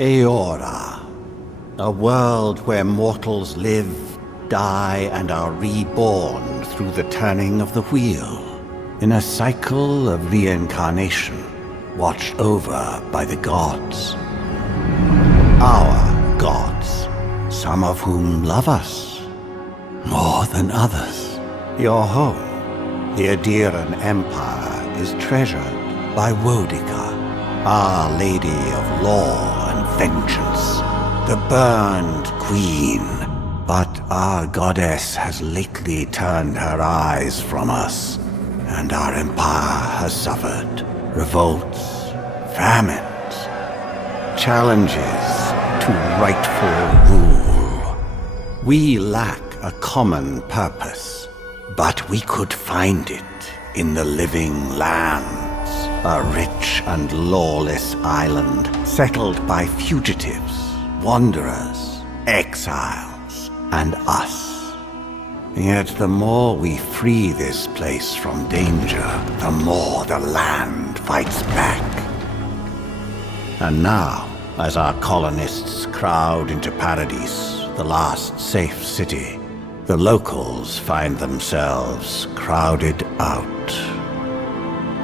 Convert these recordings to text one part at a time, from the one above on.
Eora, a world where mortals live, die, and are reborn through the turning of the wheel, in a cycle of reincarnation, watched over by the gods. Our gods, some of whom love us more than others. Your home, the Adiran Empire, is treasured by Wodica, Our Lady of Law and Vengeance, the Burned Queen. But our goddess has lately turned her eyes from us, and our empire has suffered revolts, famines, challenges to rightful rule. We lack a common purpose, but we could find it in the living lands, a rich and lawless island settled by fugitives, wanderers, exiles, and us. Yet the more we free this place from danger, the more the land fights back. And now, as our colonists crowd into Paradise, the last safe city, the locals find themselves crowded out.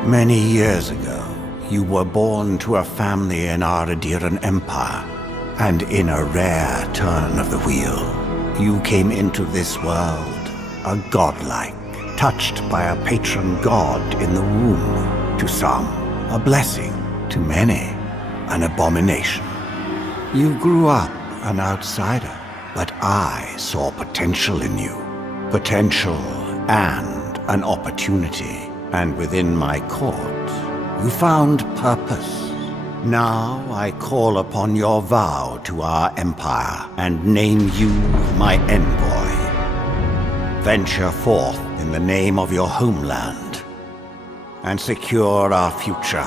Many years ago, you were born to a family in our Adiran Empire, and in a rare turn of the wheel, you came into this world a godlike, touched by a patron god in the womb. To some, a blessing; to many, an abomination. You grew up an outsider, but I saw potential in you. Potential and an opportunity. And within my court, you found purpose. Now I call upon your vow to our empire and name you my envoy. Venture forth in the name of your homeland and secure our future.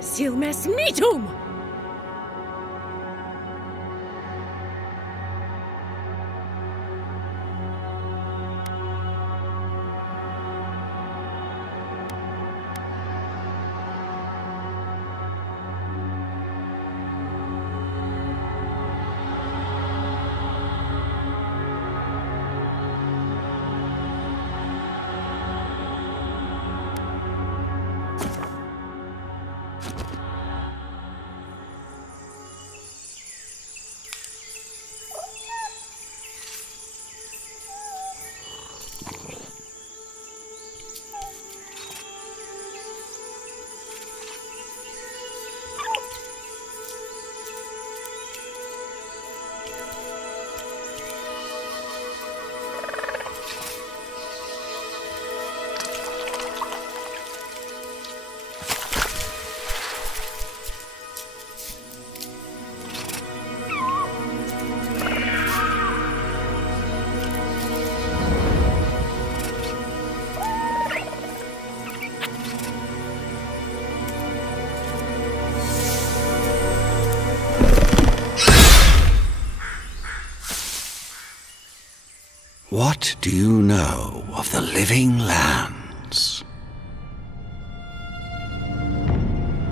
Silmes mitum! What do you know of the living lands?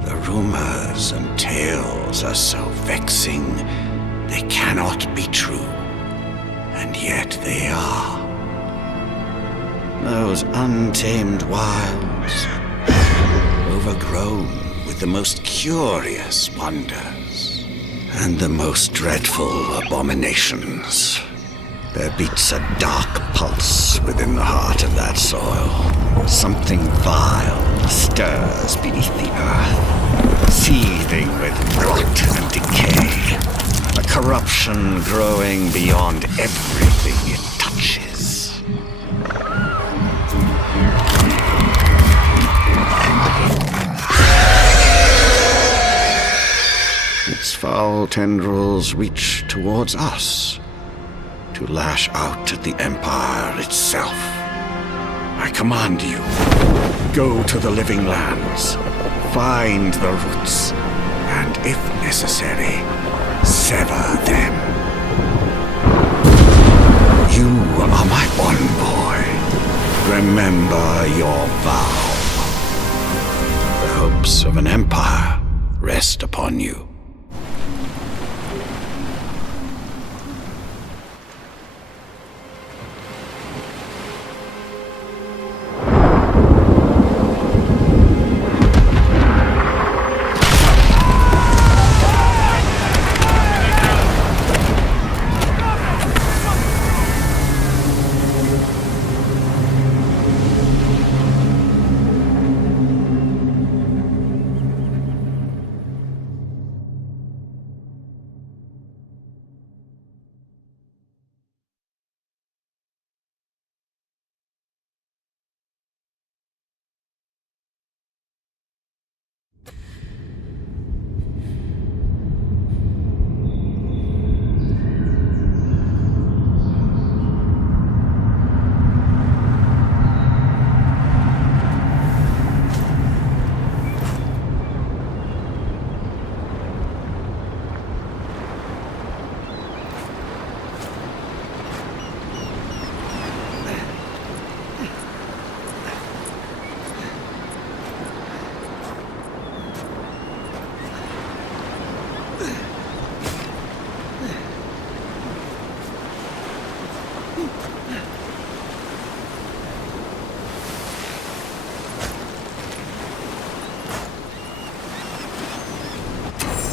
The rumors and tales are so vexing, they cannot be true, and yet they are. Those untamed wilds, overgrown with the most curious wonders and the most dreadful abominations. There beats a dark pulse within the heart of that soil. Something vile stirs beneath the earth, seething with rot and decay. A corruption growing beyond everything it touches. Its foul tendrils reach towards us, to lash out at the Empire itself. I command you, go to the living lands, find the roots, and if necessary, sever them. You are my envoy. Remember your vow. The hopes of an empire rest upon you.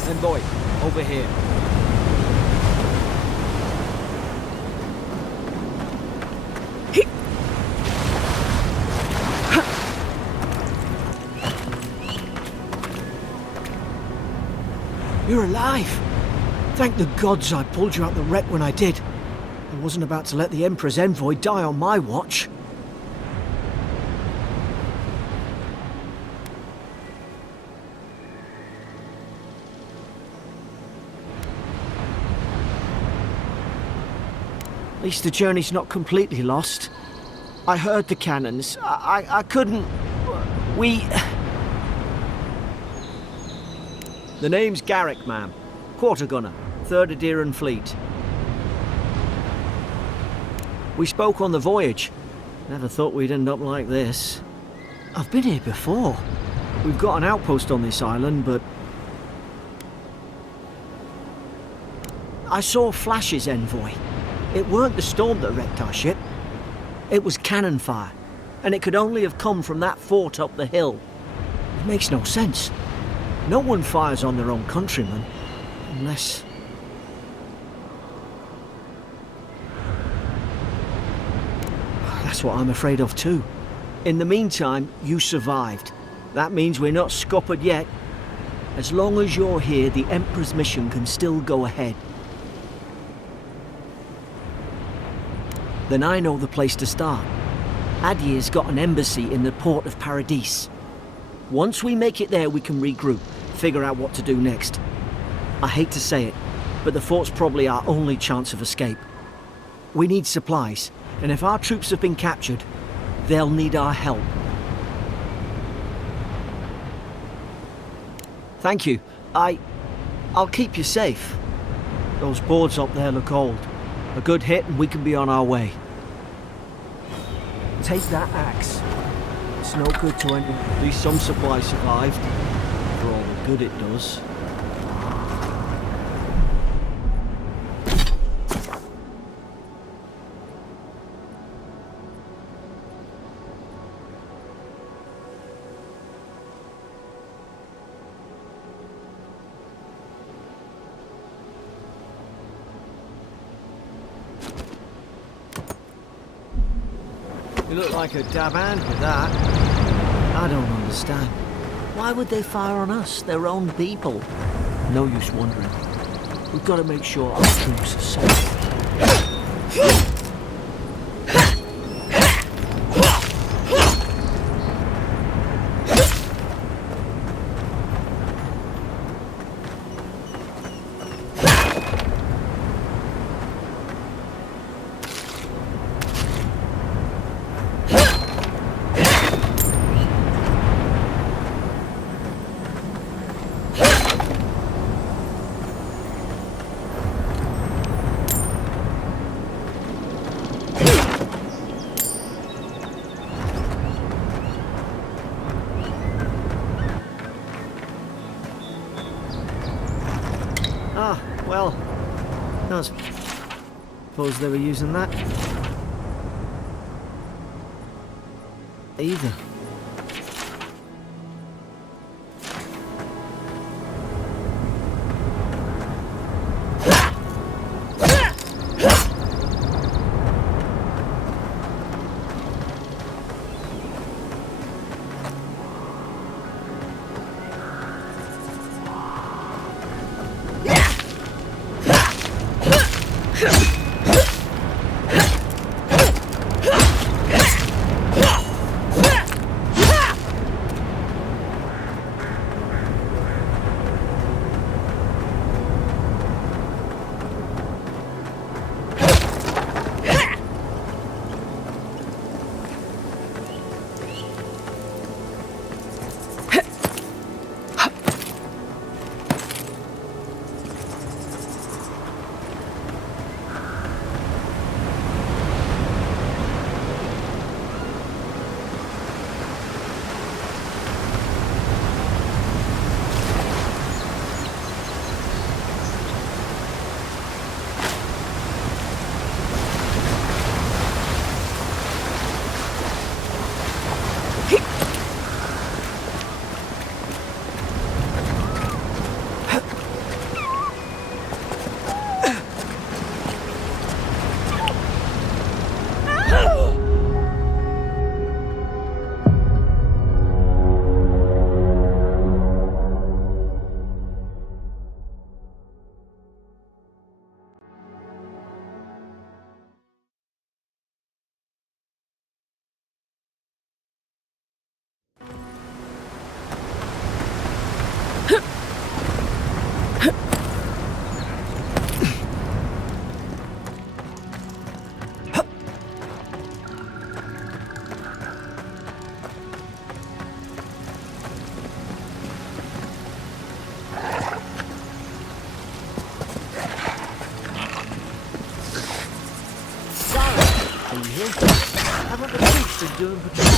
Envoy, over here. You're alive! Thank the gods I pulled you out the wreck when I did. I wasn't about to let the Emperor's envoy die on my watch. At least the journey's not completely lost. I heard the cannons. I couldn't... The name's Garrick, ma'am. Quarter gunner, 3rd Adheran Fleet. We spoke on the voyage. Never thought we'd end up like this. I've been here before. We've got an outpost on this island, but... I saw flashes, envoy. It weren't the storm that wrecked our ship. It was cannon fire, and it could only have come from that fort up the hill. It makes no sense. No one fires on their own countrymen, unless... That's what I'm afraid of too. In the meantime, you survived. That means we're not scuppered yet. As long as you're here, the Emperor's mission can still go ahead. Then I know the place to start. Adir's got an embassy in the port of Paradis. Once we make it there, we can regroup, figure out what to do next. I hate to say it, but the fort's probably our only chance of escape. We need supplies, and if our troops have been captured, they'll need our help. Thank you. I'll keep you safe. Those boards up there look old. A good hit and we can be on our way. Take that axe. It's no good to anyone. At least some supplies survived. For all the good it does. You look like a dab hand with that. I don't understand. Why would they fire on us, their own people? No use wondering. We've got to make sure our troops are safe. Ah, well, I suppose they were using that. Either. doing patrol.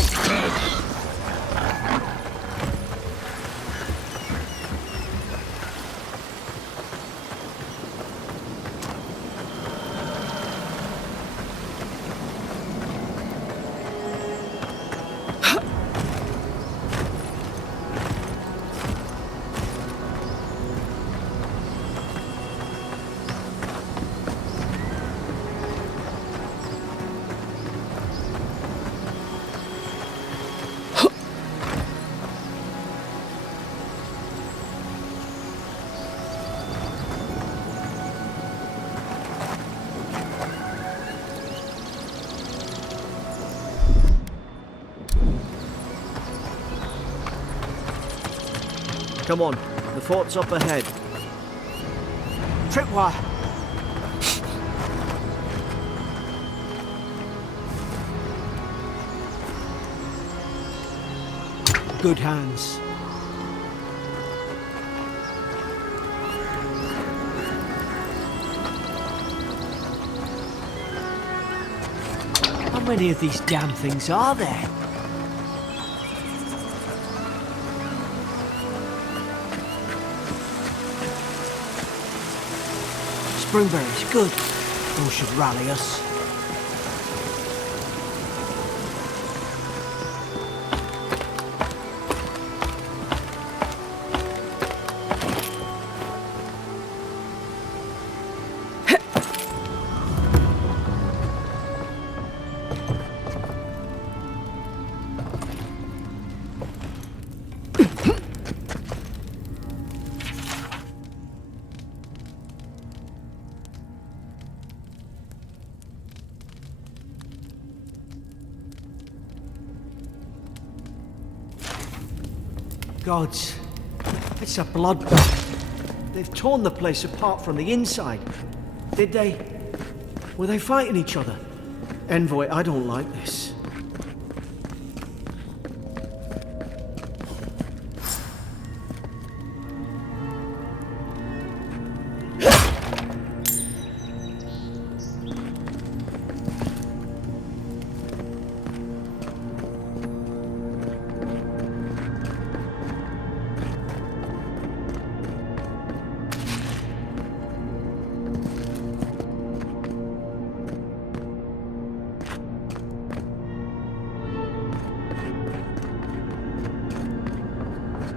Come on, the fort's up ahead. Tripwire! Good hands. How many of these damn things are there? Springberries, good. Those should rally us. Gods, it's a bloodbath. They've torn the place apart from the inside. Did they? Were they fighting each other? Envoy, I don't like this.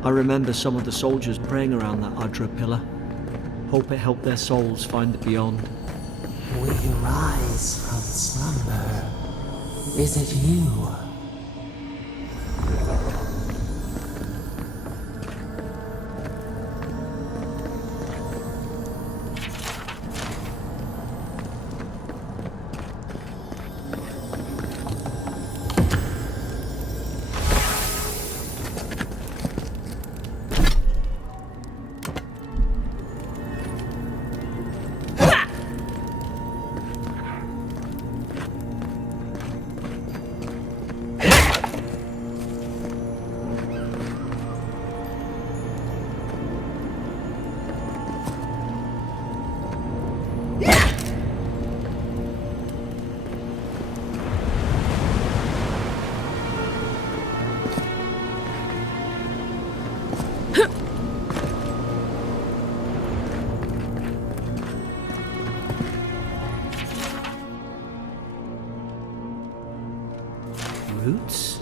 I remember some of the soldiers praying around that Adra pillar. Hope it helped their souls find the beyond. We rise from slumber. Is it you? Roots?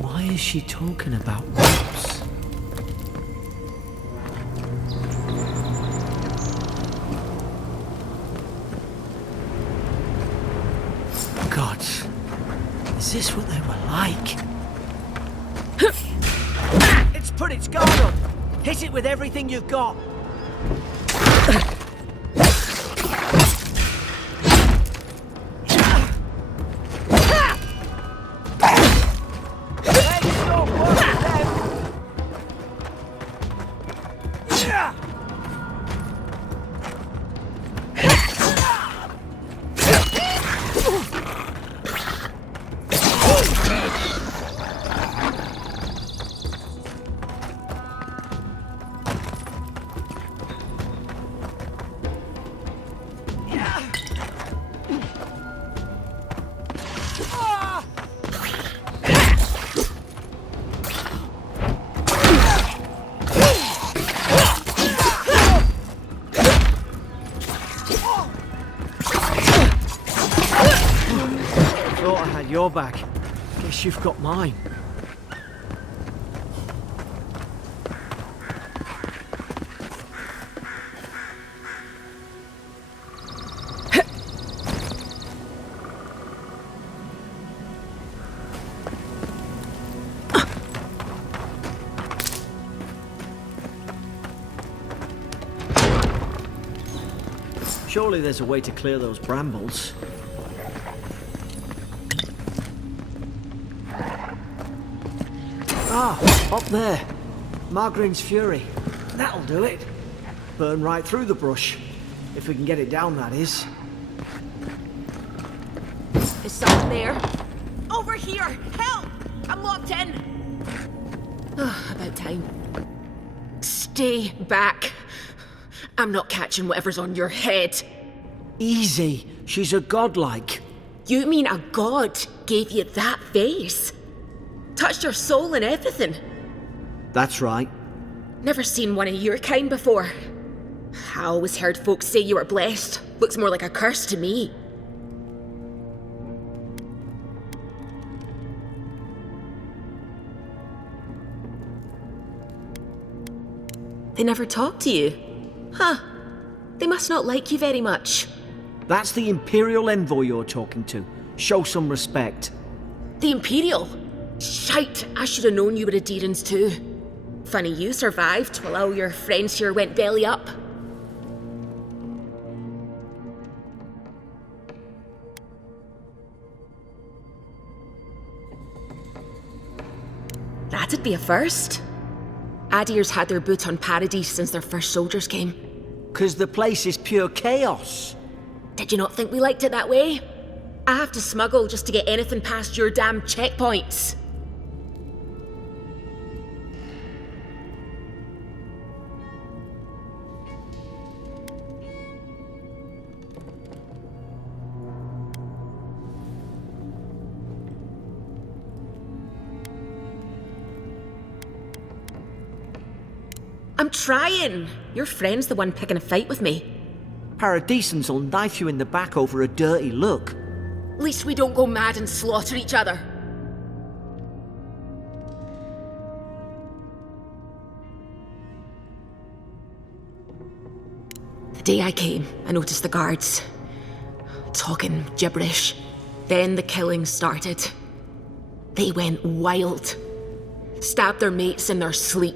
Why is she talking about roots? God, is this what they were like? It's put its guard up! Hit it with everything you've got! your bag. Guess you've got mine. Surely there's a way to clear those brambles. Ah, up there. Margarine's Fury. That'll do it. Burn right through the brush. If we can get it down, that is. Is someone there? Over here! Help! I'm locked in! About time. Stay back. I'm not catching whatever's on your head. Easy. She's a godlike. You mean a god gave you that face? Touched your soul and everything? That's right. Never seen one of your kind before. I always heard folks say you were blessed. Looks more like a curse to me. They never talk to you? Huh. They must not like you very much. That's the Imperial envoy you're talking to. Show some respect. The Imperial? Shite, I should have known you were Adherents too. Funny you survived while all your friends here went belly up. That'd be a first. Adir's had their boot on Paradise since their first soldiers came. 'Cause the place is pure chaos. Did you not think we liked it that way? I have to smuggle just to get anything past your damn checkpoints. I'm trying. Your friend's the one picking a fight with me. Paradisans will knife you in the back over a dirty look. At least we don't go mad and slaughter each other. The day I came, I noticed the guards talking gibberish. Then the killing started. They went wild. Stabbed their mates in their sleep.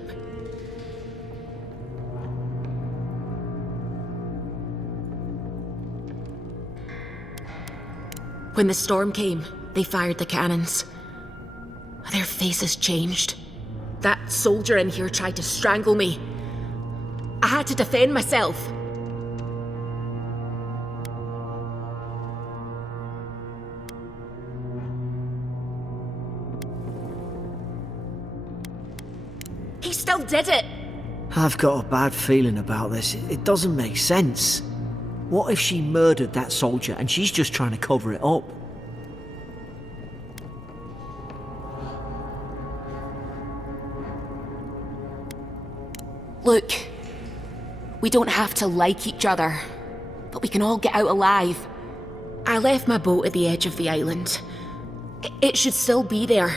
When the storm came, they fired the cannons. Their faces changed. That soldier in here tried to strangle me. I had to defend myself. He still did it! I've got a bad feeling about this. It doesn't make sense. What if she murdered that soldier and she's just trying to cover it up? Look, we don't have to like each other, but we can all get out alive. I left my boat at the edge of the island. It should still be there.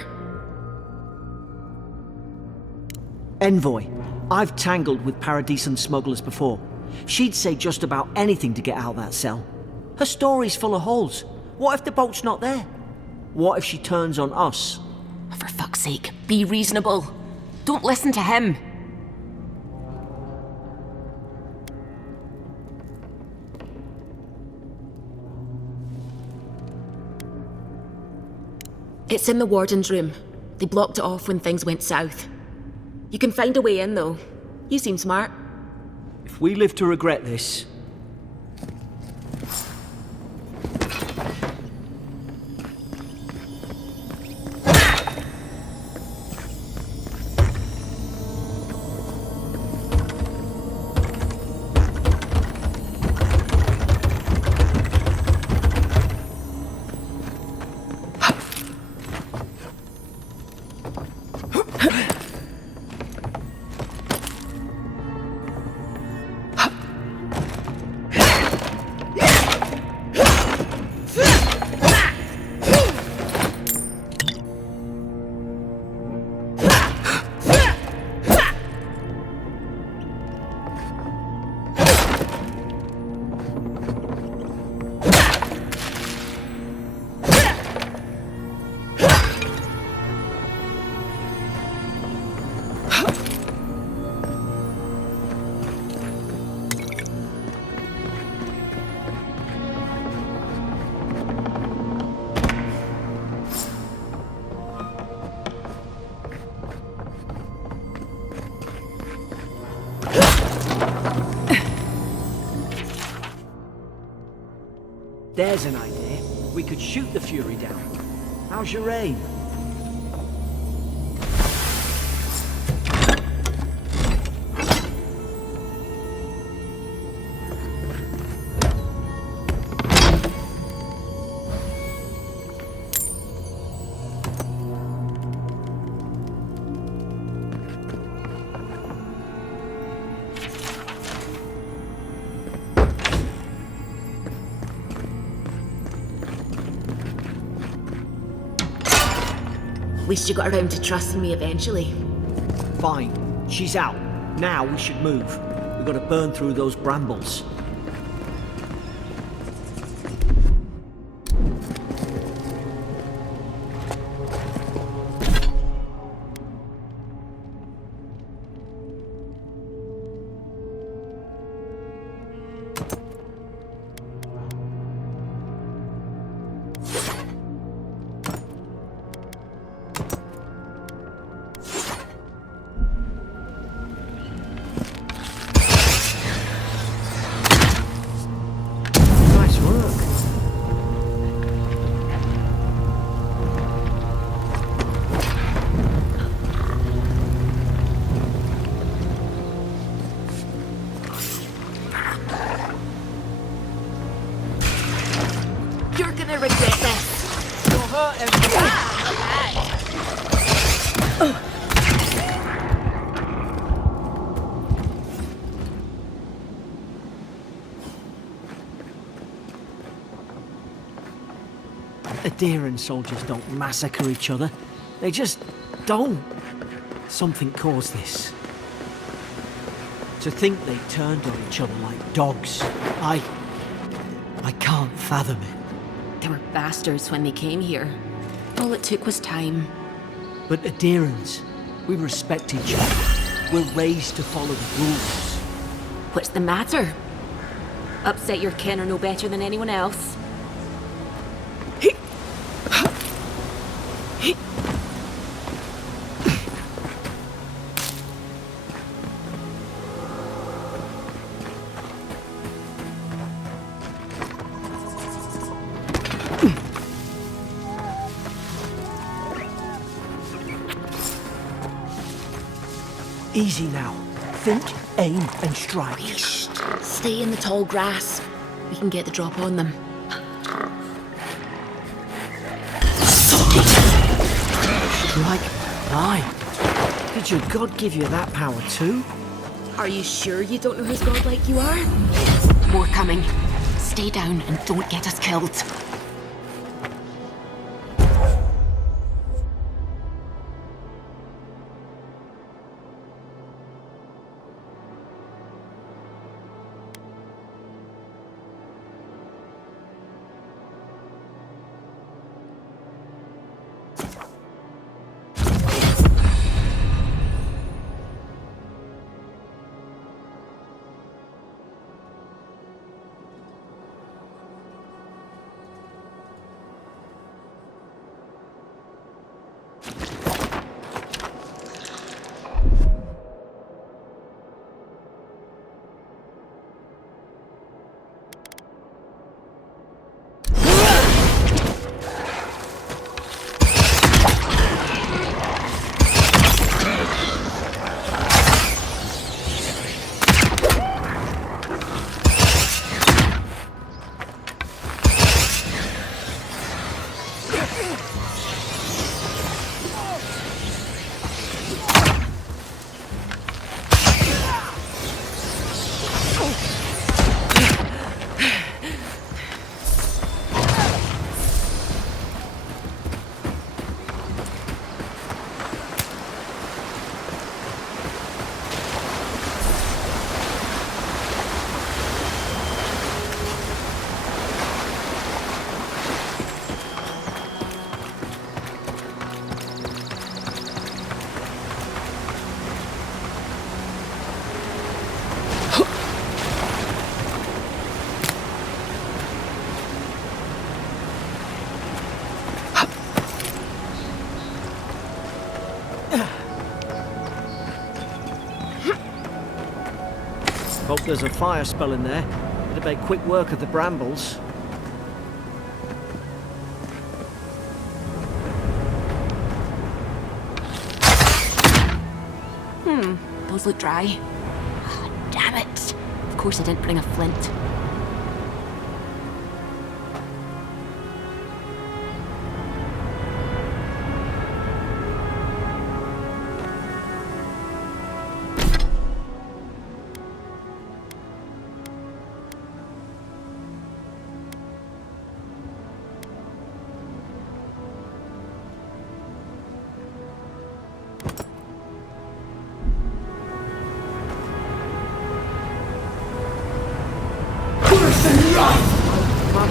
Envoy, I've tangled with Paradisan smugglers before. She'd say just about anything to get out of that cell. Her story's full of holes. What if the boat's not there? What if she turns on us? For fuck's sake, be reasonable. Don't listen to him. It's in the warden's room. They blocked it off when things went south. You can find a way in, though. You seem smart. If we live to regret this... There's an idea. We could shoot the Fury down. How's your aim? At least you got around to trusting me eventually. Fine. She's out. Now we should move. We've got to burn through those brambles. Nice work. You're gonna regret this. You'll hurt everyone. Adherent soldiers don't massacre each other. They just don't. Something caused this. To think they turned on each other like dogs. I can't fathom it. They were bastards when they came here. All it took was time. But adherents, we respect each other. We're raised to follow the rules. What's the matter? Upset your kin are no better than anyone else. Easy now. Think, aim, and strike. Shh. Stay in the tall grass. We can get the drop on them. Strike. Aye. Did your god give you that power too? Are you sure you don't know who's godlike you are? More coming. Stay down and don't get us killed. Hope there's a fire spell in there. It'd make quick work of the brambles. Those look dry. Ah, damn it. Of course I didn't bring a flint.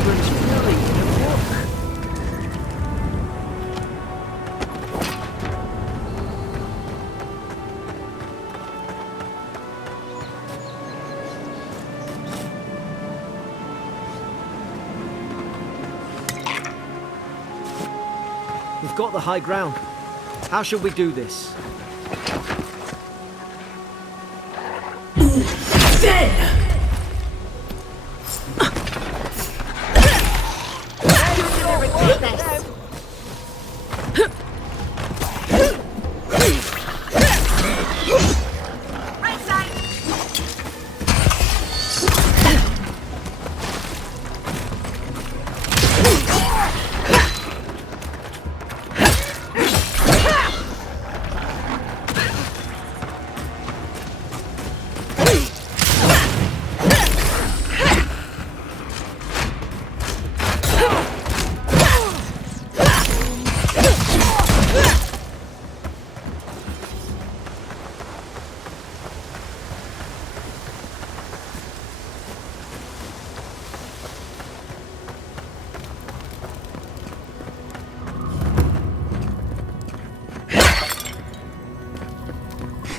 Catherine's really look. We've got the high ground. How shall we do this?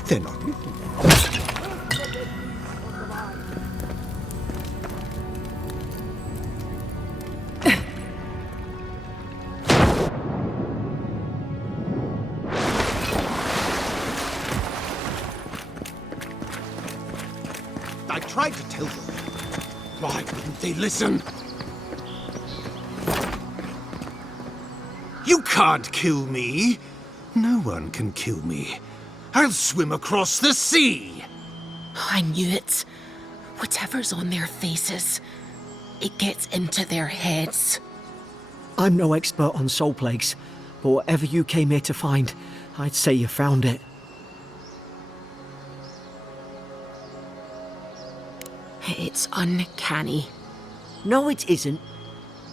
They're not. I tried to tell them. Why wouldn't they listen? You can't kill me. No one can kill me. I'll swim across the sea! I knew it. Whatever's on their faces, it gets into their heads. I'm no expert on soul plagues, but whatever you came here to find, I'd say you found it. It's uncanny. No, it isn't.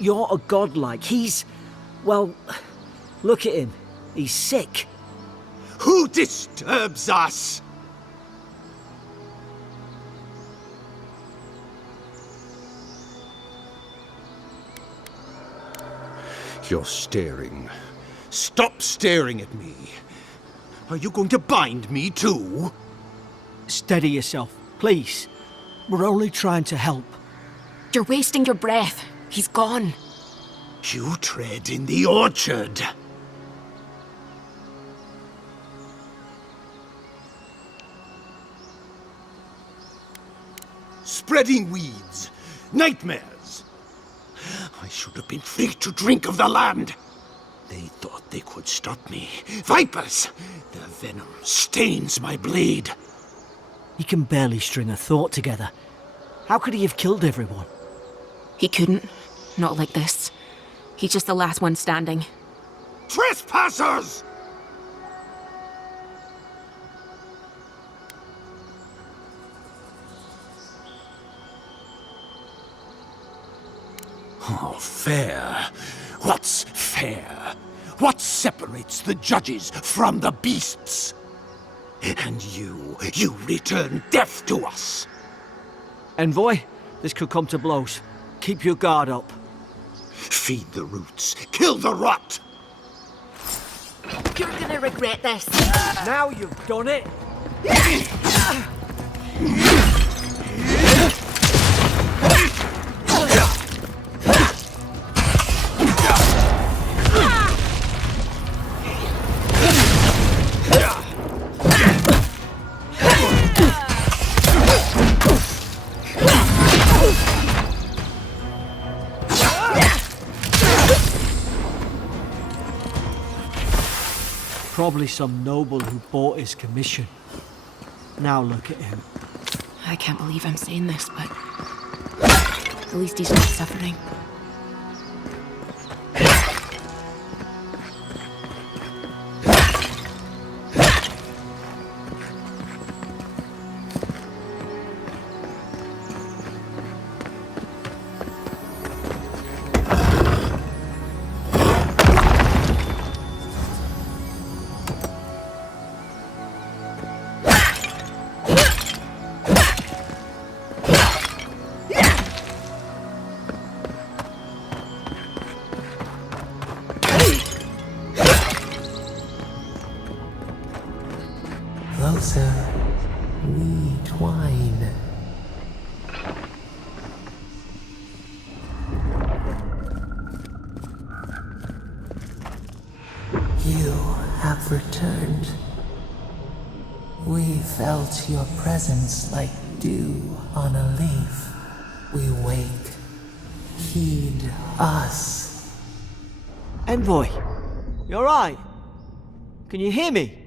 You're a godlike. He's... well, look at him. He's sick. Who disturbs us? You're staring. Stop staring at me. Are you going to bind me too? Steady yourself, please. We're only trying to help. You're wasting your breath. He's gone. You tread in the orchard. Spreading weeds. Nightmares. I should have been free to drink of the land. They thought they could stop me. Vipers! Their venom stains my blade. He can barely string a thought together. How could he have killed everyone? He couldn't. Not like this. He's just the last one standing. Trespassers! Oh, fair. What's fair? What separates the judges from the beasts? And you return death to us. Envoy, this could come to blows. Keep your guard up. Feed the roots, kill the rot! You're gonna regret this. Now you've done it! Probably some noble who bought his commission. Now look at him. I can't believe I'm saying this, but at least he's not suffering. Closer, we twine. You have returned. We felt your presence like dew on a leaf. We wake. Heed us. Envoy, you alright? Can you hear me?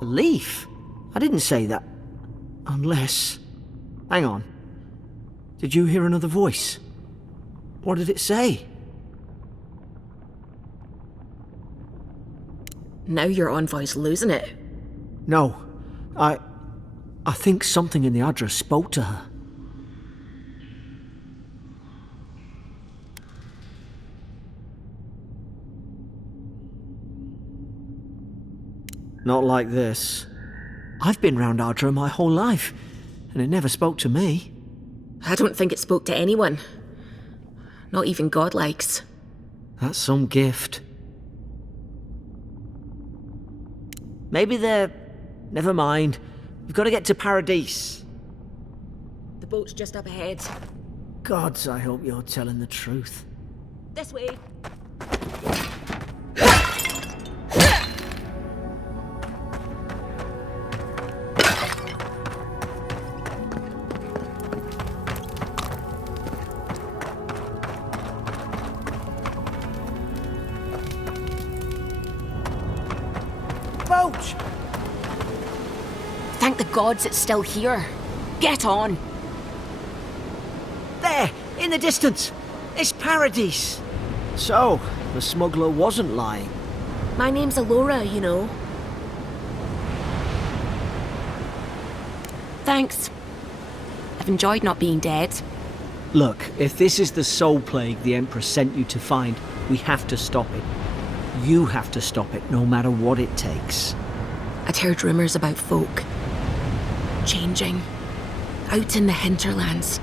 A leaf? I didn't say that. Unless... Hang on. Did you hear another voice? What did it say? Now your envoy's losing it. No. I think something in the address spoke to her. Not like this. I've been round Ardra my whole life, and it never spoke to me. I don't think it spoke to anyone. Not even godlikes. That's some gift. Maybe they're... Never mind. We've got to get to Paradise. The boat's just up ahead. Gods, I hope you're telling the truth. This way. Boat! Thank the gods it's still here. Get on. There! In the distance! It's Paradise! So, the smuggler wasn't lying. My name's Alora, you know. Thanks. I've enjoyed not being dead. Look, if this is the soul plague the Emperor sent you to find, we have to stop it. You have to stop it, no matter what it takes. I'd heard rumours about folk changing out in the hinterlands.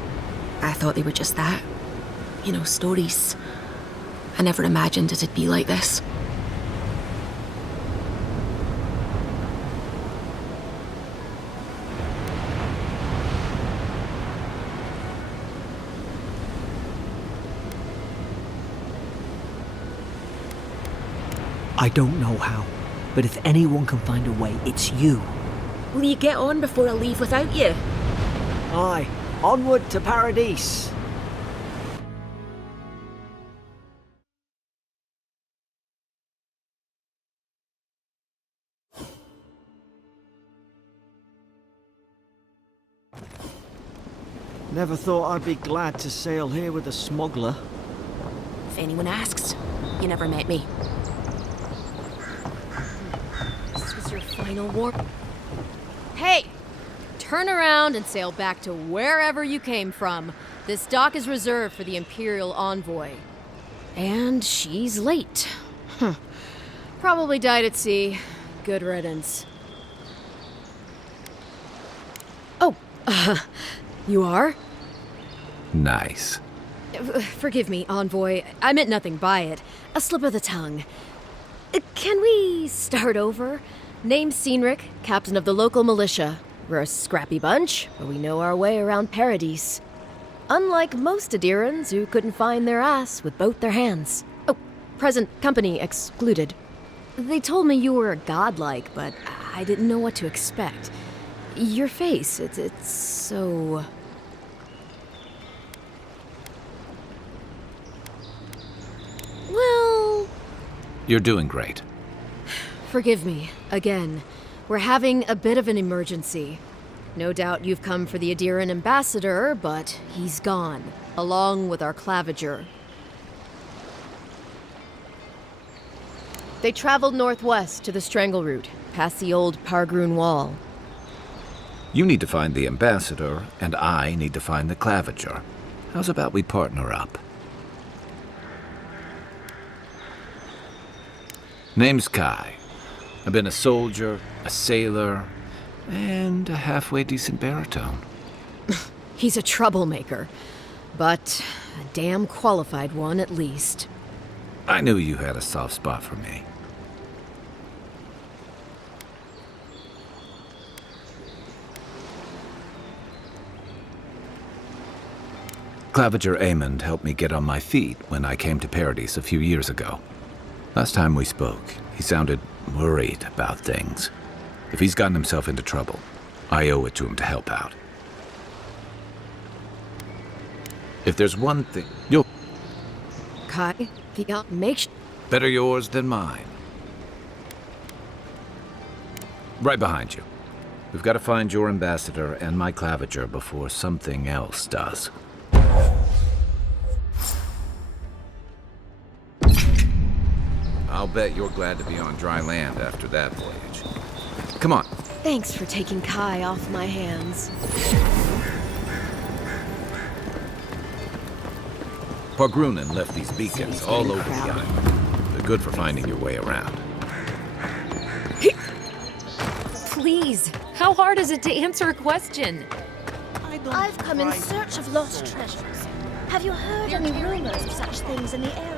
I thought they were just that. You know, stories. I never imagined it'd be like this. I don't know how, but if anyone can find a way, it's you. Will you get on before I leave without you? Aye, onward to Paradise. Never thought I'd be glad to sail here with a smuggler. If anyone asks, you never met me. This was your final war. Hey! Turn around and sail back to wherever you came from. This dock is reserved for the Imperial Envoy. And she's late. Probably died at sea. Good riddance. Oh, you are? Nice. Forgive me, Envoy. I meant nothing by it. A slip of the tongue. Can we start over? Name's Cynric, captain of the local militia. We're a scrappy bunch, but we know our way around Paradise. Unlike most Adirans who couldn't find their ass with both their hands. Oh, present company excluded. They told me you were godlike, but I didn't know what to expect. Your face, it's so... You're doing great. Forgive me, again. We're having a bit of an emergency. No doubt you've come for the Adiran ambassador, but he's gone, along with our claviger. They traveled northwest to the Strangle Route, past the old Pargroon Wall. You need to find the ambassador, and I need to find the claviger. How's about we partner up? Name's Kai. I've been a soldier, a sailor, and a halfway decent baritone. He's a troublemaker, but a damn qualified one at least. I knew you had a soft spot for me. Claviger Amond helped me get on my feet when I came to Paradise a few years ago. Last time we spoke, he sounded worried about things. If he's gotten himself into trouble, I owe it to him to help out. If there's one thing, you'll... Kai, make Better yours than mine. Right behind you. We've got to find your ambassador and my claviger before something else does. I'll bet you're glad to be on dry land after that voyage. Come on. Thanks for taking Kai off my hands. Pargrunen left these beacons all over the island. They're good for finding your way around. Please, how hard is it to answer a question? I've come in search of lost treasures. Have you heard any rumors of such things in the area?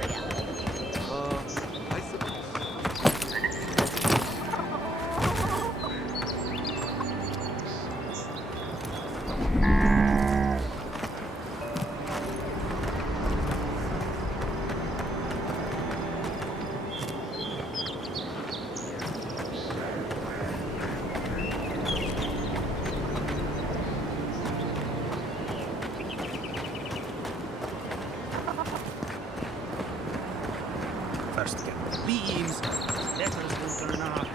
First get the beams, letters will turn up.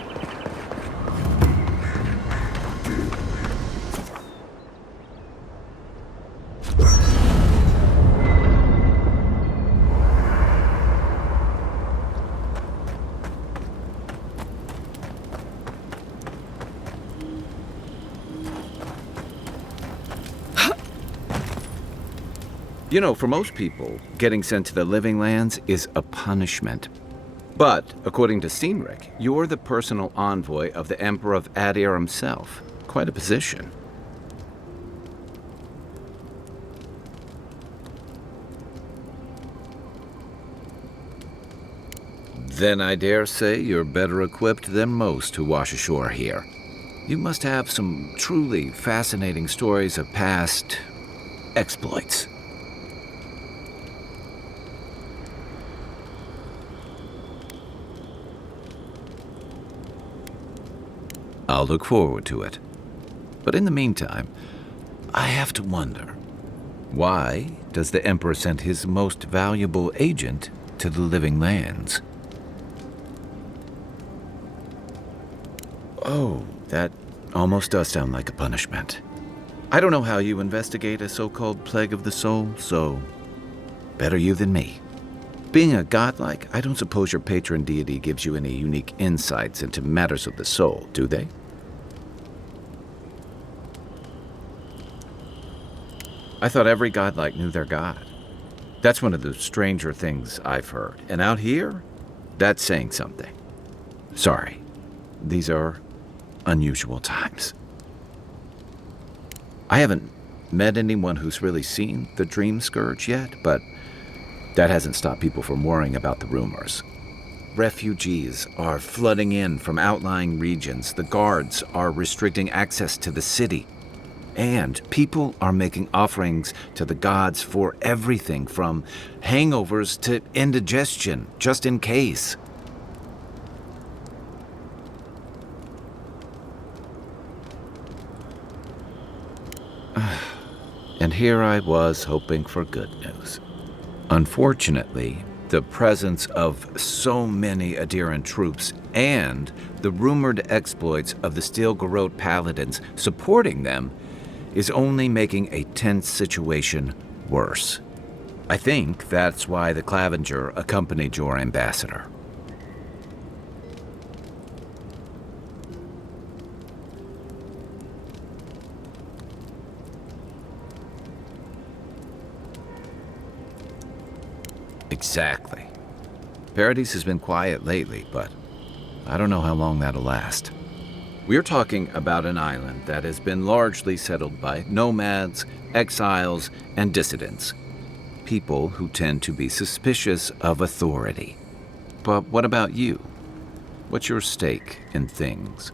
You know, for most people, getting sent to the Living Lands is a punishment. But, according to Steenrick, you're the personal envoy of the Emperor of Adir himself. Quite a position. Then I dare say you're better equipped than most who wash ashore here. You must have some truly fascinating stories of past exploits. I'll look forward to it. But in the meantime, I have to wonder, why does the Emperor send his most valuable agent to the Living Lands? Oh, that almost does sound like a punishment. I don't know how you investigate a so-called plague of the soul, so better you than me. Being a godlike, I don't suppose your patron deity gives you any unique insights into matters of the soul, do they? I thought every godlike knew their god. That's one of the stranger things I've heard. And out here, that's saying something. Sorry, these are unusual times. I haven't met anyone who's really seen the Dream Scourge yet, but that hasn't stopped people from worrying about the rumors. Refugees are flooding in from outlying regions. The guards are restricting access to the city. And people are making offerings to the gods for everything from hangovers to indigestion, just in case. And here I was hoping for good news. Unfortunately, The presence of so many Adiran troops and the rumored exploits of the Steel-Garrote paladins supporting them is only making a tense situation worse. I think that's why the Clavenger accompanied your ambassador. Exactly. Paradise has been quiet lately, but I don't know how long that'll last. We're talking about an island that has been largely settled by nomads, exiles, and dissidents. People who tend to be suspicious of authority. But what about you? What's your stake in things?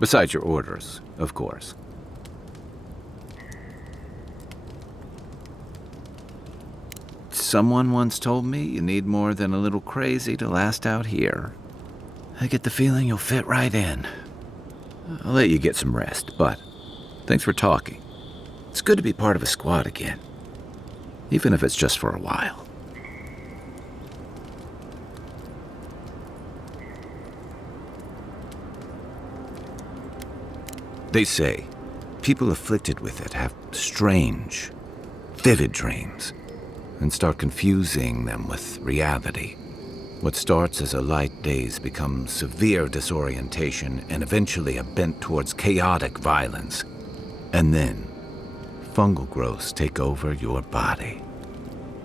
Besides your orders, of course. Someone once told me you need more than a little crazy to last out here. I get the feeling you'll fit right in. I'll let you get some rest, but thanks for talking. It's good to be part of a squad again, even if it's just for a while. They say people afflicted with it have strange, vivid dreams and start confusing them with reality. What starts as a light daze becomes severe disorientation and eventually a bent towards chaotic violence. And then, fungal growths take over your body.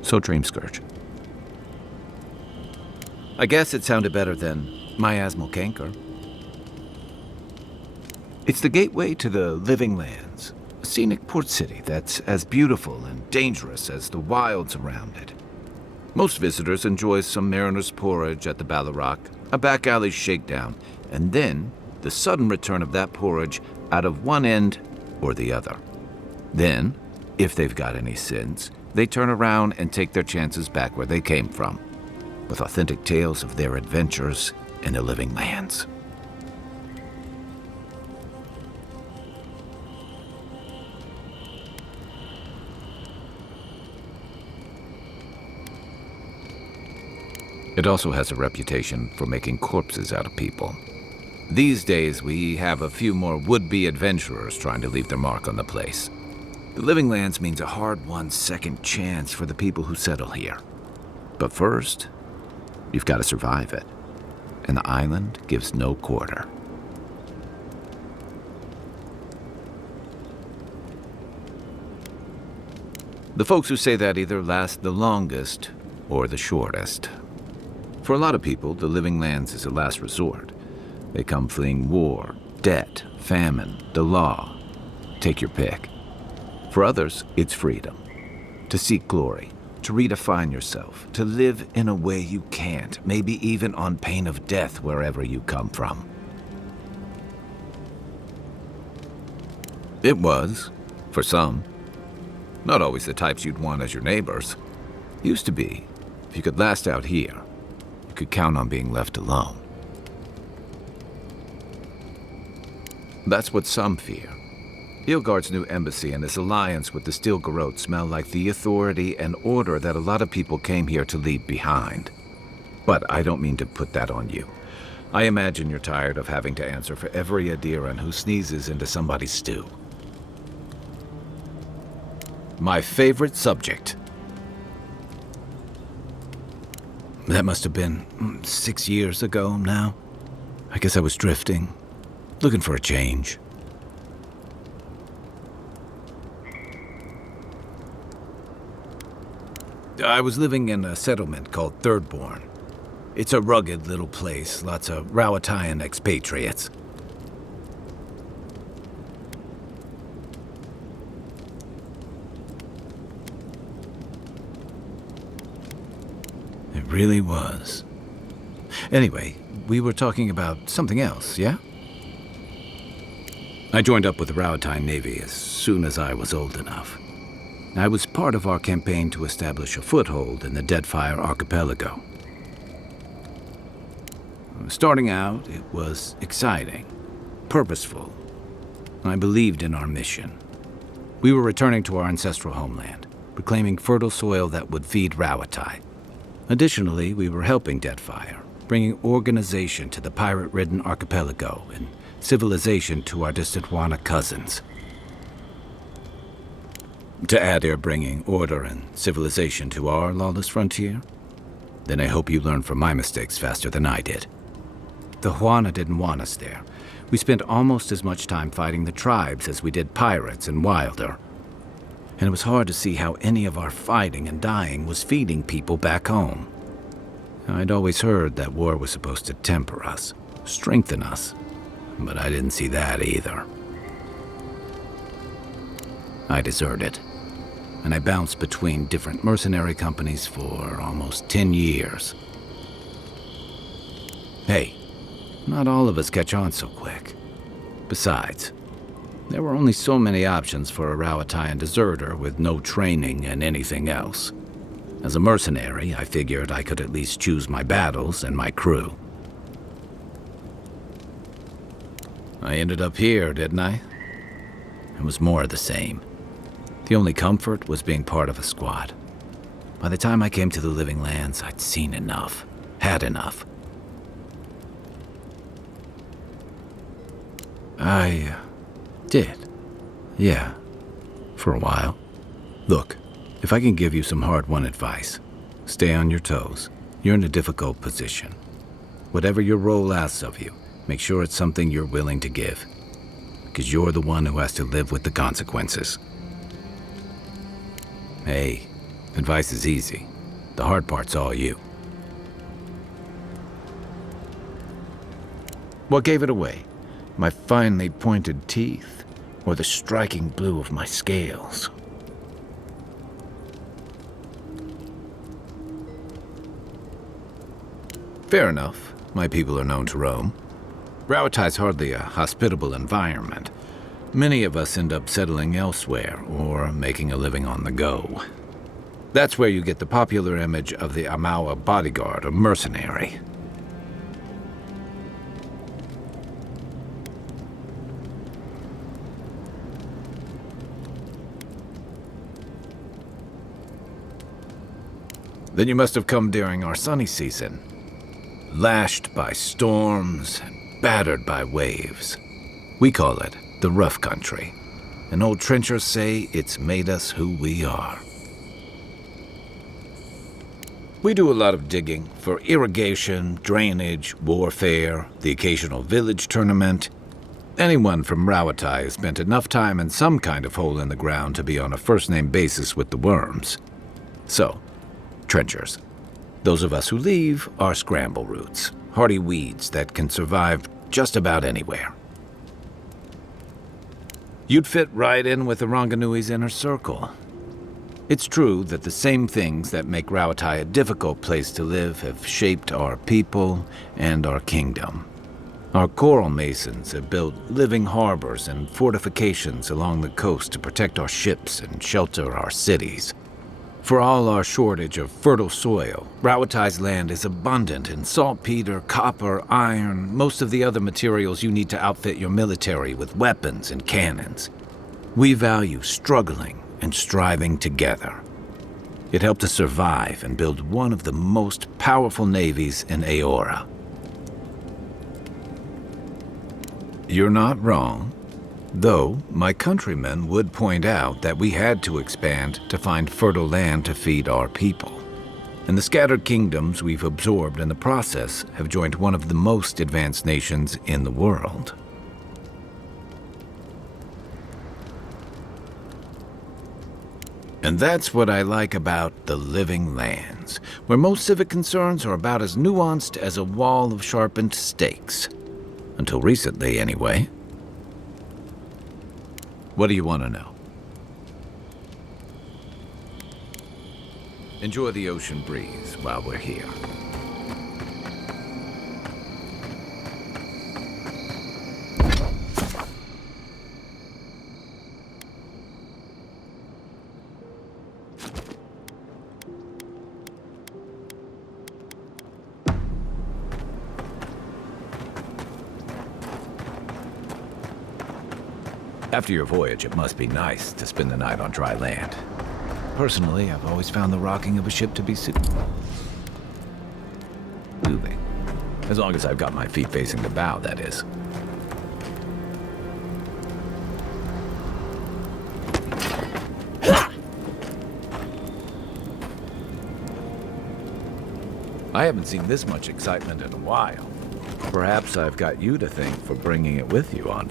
So Dream Scourge. I guess it sounded better than miasmal canker. It's the gateway to the living lands, a scenic port city that's as beautiful and dangerous as the wilds around it. Most visitors enjoy some mariner's porridge at the Ballarrock, a back alley shakedown, and then the sudden return of that porridge out of one end or the other. Then, if they've got any sense, they turn around and take their chances back where they came from, with authentic tales of their adventures in the living lands. It also has a reputation for making corpses out of people. These days, we have a few more would-be adventurers trying to leave their mark on the place. The Living Lands means a hard-won second chance for the people who settle here. But first, you've got to survive it. And the island gives no quarter. The folks who say that either last the longest or the shortest. For a lot of people, the Living Lands is a last resort. They come fleeing war, debt, famine, the law. Take your pick. For others, it's freedom. To seek glory, to redefine yourself, to live in a way you can't, maybe even on pain of death wherever you come from. It was, for some. Not always the types you'd want as your neighbors. Used to be, if you could last out here, could count on being left alone. That's what some fear. Ilgard's new embassy and his alliance with the Steel-Garrote smell like the authority and order that a lot of people came here to leave behind. But I don't mean to put that on you. I imagine you're tired of having to answer for every Adiran who sneezes into somebody's stew. My favorite subject. That must have been 6 years ago now. I guess I was drifting, looking for a change. I was living in a settlement called Thirdborn. It's a rugged little place, lots of Rowatayan expatriates. It really was. Anyway, we were talking about something else, yeah? I joined up with the Rowatayan Navy as soon as I was old enough. I was part of our campaign to establish a foothold in the Deadfire Archipelago. Starting out, it was exciting, purposeful. I believed in our mission. We were returning to our ancestral homeland, reclaiming fertile soil that would feed Rawatai. Additionally, we were helping Deadfire, bringing organization to the pirate-ridden archipelago and civilization to our distant Wana cousins. To add they're bringing order and civilization to our lawless frontier, then I hope you learn from my mistakes faster than I did. The Huana didn't want us there. We spent almost as much time fighting the tribes as we did pirates and Wilder. And it was hard to see how any of our fighting and dying was feeding people back home. I'd always heard that war was supposed to temper us, strengthen us, but I didn't see that either. I deserted, and I bounced between different mercenary companies for almost 10 years. Hey, not all of us catch on so quick. Besides, there were only so many options for a Rowatayan deserter with no training and anything else. As a mercenary, I figured I could at least choose my battles and my crew. I ended up here, didn't I? It was more of the same. The only comfort was being part of a squad. By the time I came to the Living Lands, I'd seen enough, had enough. I did. Yeah, for a while. Look, if I can give you some hard-won advice, stay on your toes. You're in a difficult position. Whatever your role asks of you, make sure it's something you're willing to give. Because you're the one who has to live with the consequences. Hey, advice is easy. The hard part's all you. What gave it away? My finely pointed teeth, or the striking blue of my scales? Fair enough. My people are known to roam. Rowatai's hardly a hospitable environment. Many of us end up settling elsewhere or making a living on the go. That's where you get the popular image of the Amawa bodyguard or mercenary. Then you must have come during our sunny season. Lashed by storms and battered by waves. We call it the rough country. And old trenchers say it's made us who we are. We do a lot of digging for irrigation, drainage, warfare, the occasional village tournament. Anyone from Rawatai has spent enough time in some kind of hole in the ground to be on a first-name basis with the worms. So, trenchers. Those of us who leave are scramble roots, hardy weeds that can survive just about anywhere. You'd fit right in with the Ranganui's inner circle. It's true that the same things that make Rawatai a difficult place to live have shaped our people and our kingdom. Our coral masons have built living harbors and fortifications along the coast to protect our ships and shelter our cities. For all our shortage of fertile soil, Rowatai's land is abundant in saltpeter, copper, iron, most of the other materials you need to outfit your military with weapons and cannons. We value struggling and striving together. It helped us survive and build one of the most powerful navies in Aora. You're not wrong. Though, my countrymen would point out that we had to expand to find fertile land to feed our people. And the scattered kingdoms we've absorbed in the process have joined one of the most advanced nations in the world. And that's what I like about the Living Lands, where most civic concerns are about as nuanced as a wall of sharpened stakes. Until recently, anyway. What do you want to know? Enjoy the ocean breeze while we're here. After your voyage, it must be nice to spend the night on dry land. Personally, I've always found the rocking of a ship to be moving. As long as I've got my feet facing the bow, that is. I haven't seen this much excitement in a while. Perhaps I've got you to thank for bringing it with you on.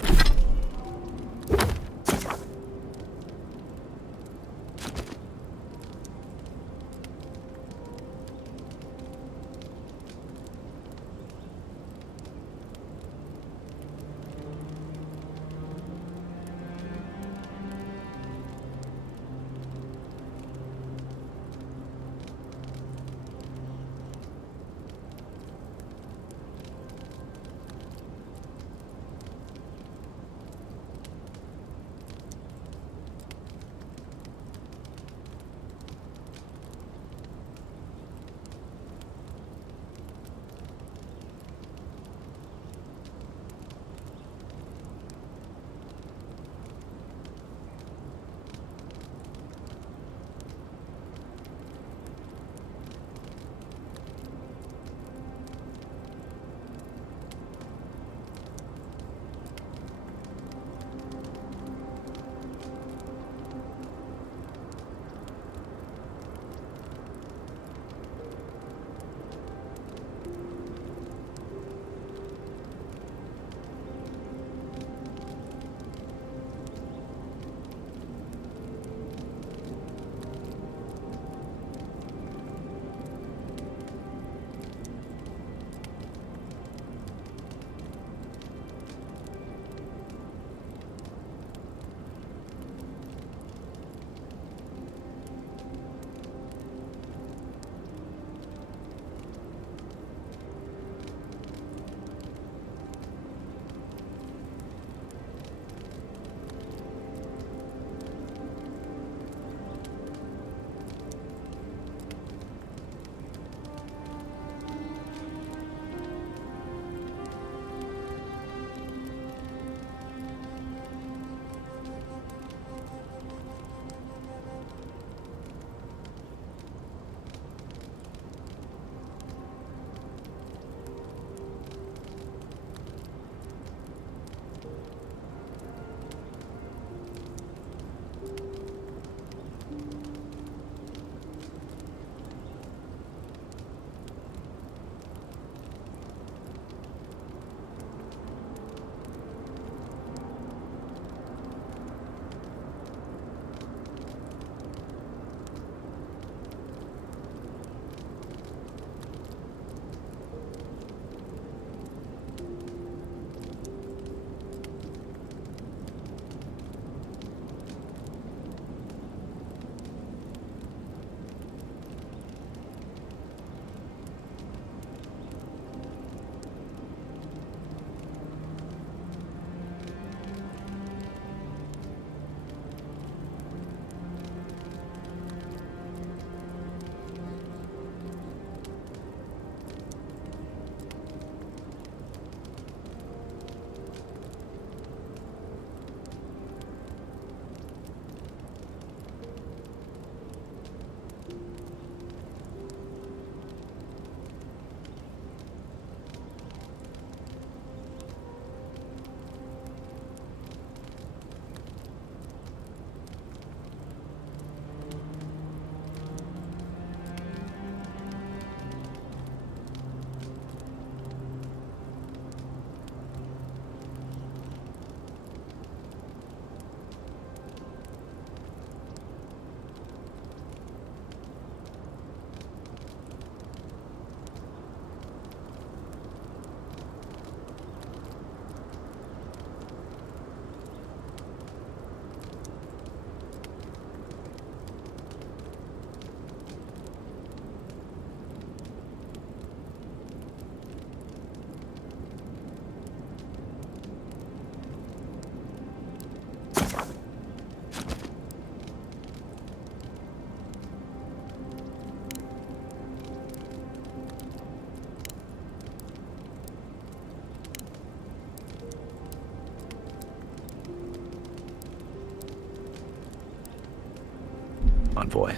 Envoy.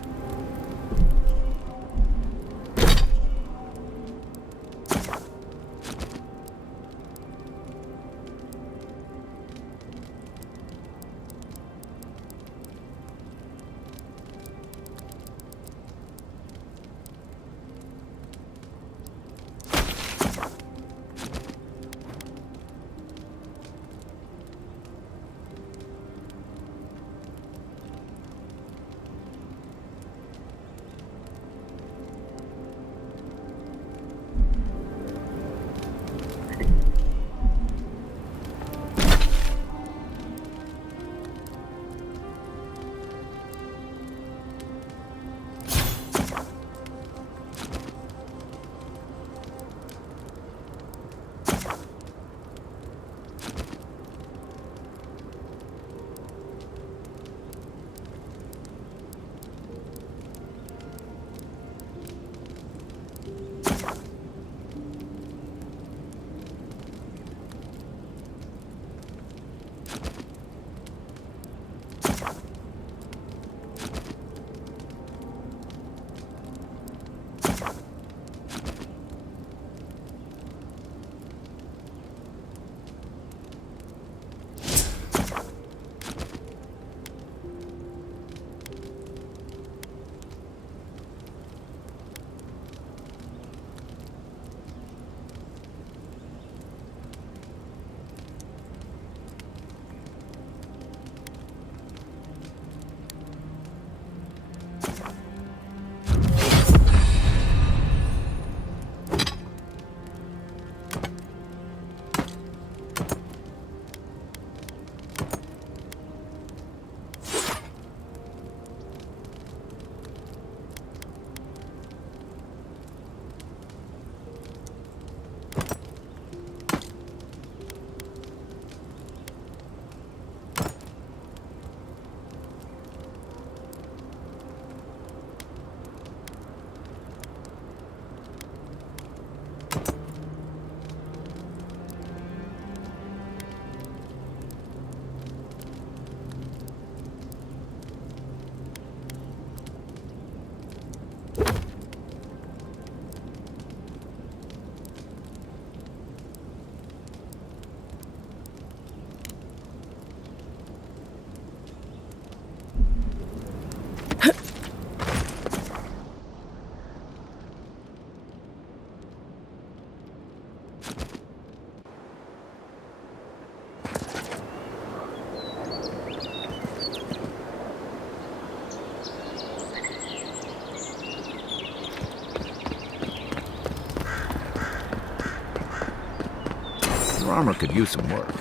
armor could use some work.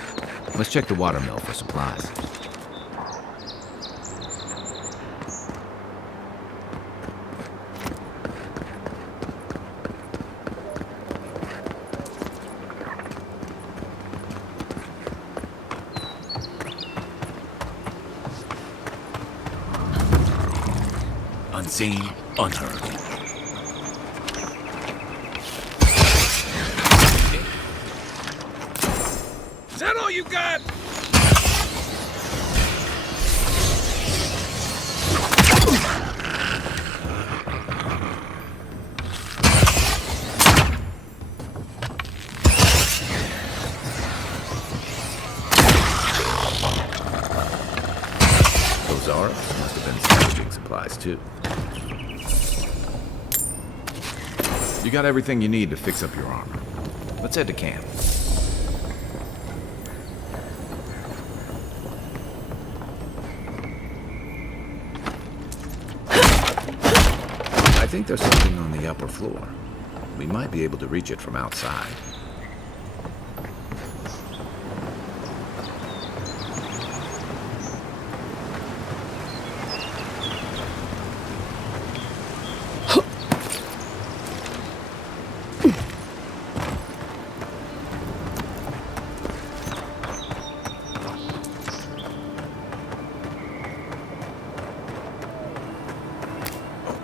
Let's check the watermill for supplies. Unseen, unheard. Is that all you got? Those are must have been scavenging supplies too. You got everything you need to fix up your armor. Let's head to camp. I think there's something on the upper floor. We might be able to reach it from outside.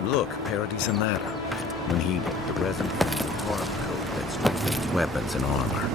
Look, Paradise and ladder. When heated, the resin forms a hard coat that strengthens weapons and armor.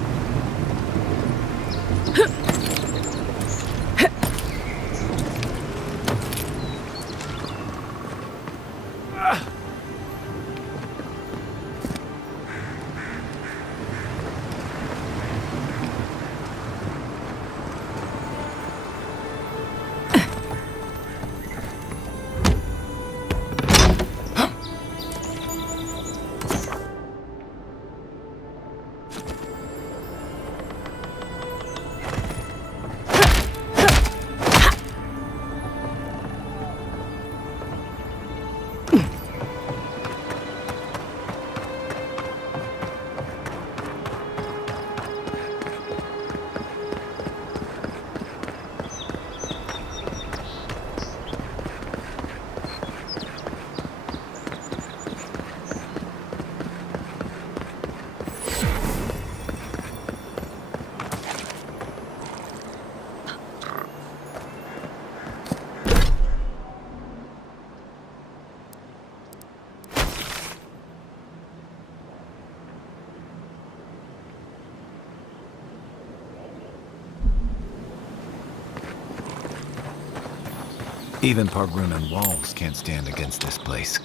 Even Pargrunan walls can't stand against this place.